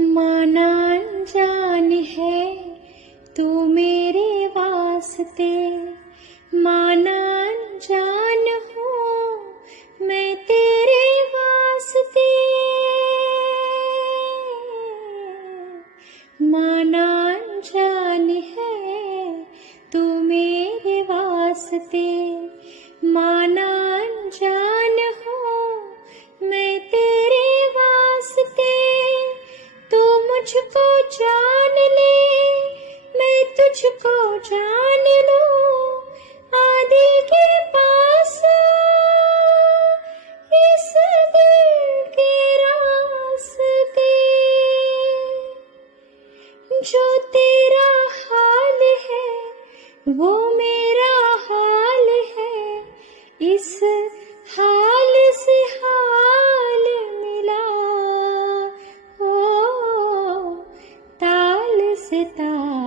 माना अनजान है तू मेरे वास्ते, माना अनजान हूँ मैं तेरे वास्ते। माना अनजान है तू मेरे वास्ते, माना अनजान हूँ मैं तेरे वास्ते। तू मुझको जान ले मैं तुझको जान लूं, आदि के पास इस दिल के रास्ते। जो तेरा हाल है वो मेरा हाल है, इस हाल से हाल मिला, ओ ताल से ताल